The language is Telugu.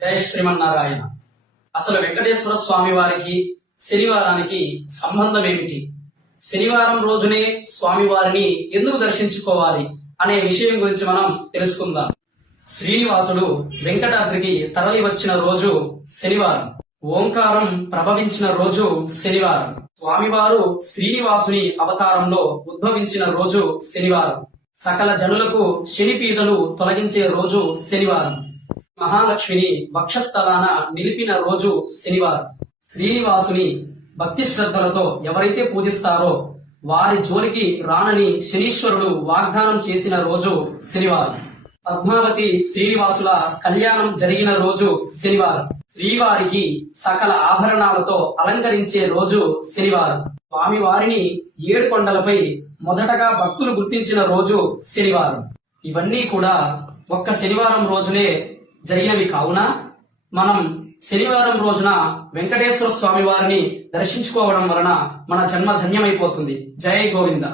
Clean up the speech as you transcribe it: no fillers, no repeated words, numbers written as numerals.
జయ శ్రీమన్నారాయణ. అసలు వెంకటేశ్వర స్వామి వారికి శనివారానికి సంబంధం ఏమిటి? శనివారం రోజునే స్వామివారిని ఎందుకు దర్శించుకోవాలి అనే విషయం గురించి మనం తెలుసుకుందాం. శ్రీనివాసుడు వెంకటాద్రికి తరలి వచ్చిన రోజు శనివారం. ఓంకారం ప్రభవించిన రోజు శనివారం. స్వామివారు శ్రీనివాసుని అవతారంలో ఉద్భవించిన రోజు శనివారం. సకల జనులకు శనిపీడలు తొలగించే రోజు శనివారం. మహాలక్ష్మిని వక్షస్థలాన నిలిపిన రోజు శనివారం. శ్రీనివాసుని భక్తి శ్రద్ధలతో ఎవరైతే పూజిస్తారో వారి జోలికి రానని శనీశ్వరుడు వాగ్దానం చేసిన రోజు శనివారం. పద్మావతి శ్రీనివాసుల కళ్యాణం జరిగిన రోజు శనివారం. శ్రీవారికి సకల ఆభరణాలతో అలంకరించే రోజు శనివారం. స్వామివారిని 7 కొండలపై మొదటగా భక్తులు గుర్తించిన రోజు శనివారం. ఇవన్నీ కూడా ఒక్క శనివారం రోజునే జరిగినవి కావున మనం శనివారం రోజున వెంకటేశ్వర స్వామి వారిని దర్శించుకోవడం వలన మన జన్మ ధన్యమైపోతుంది. జై గోవింద.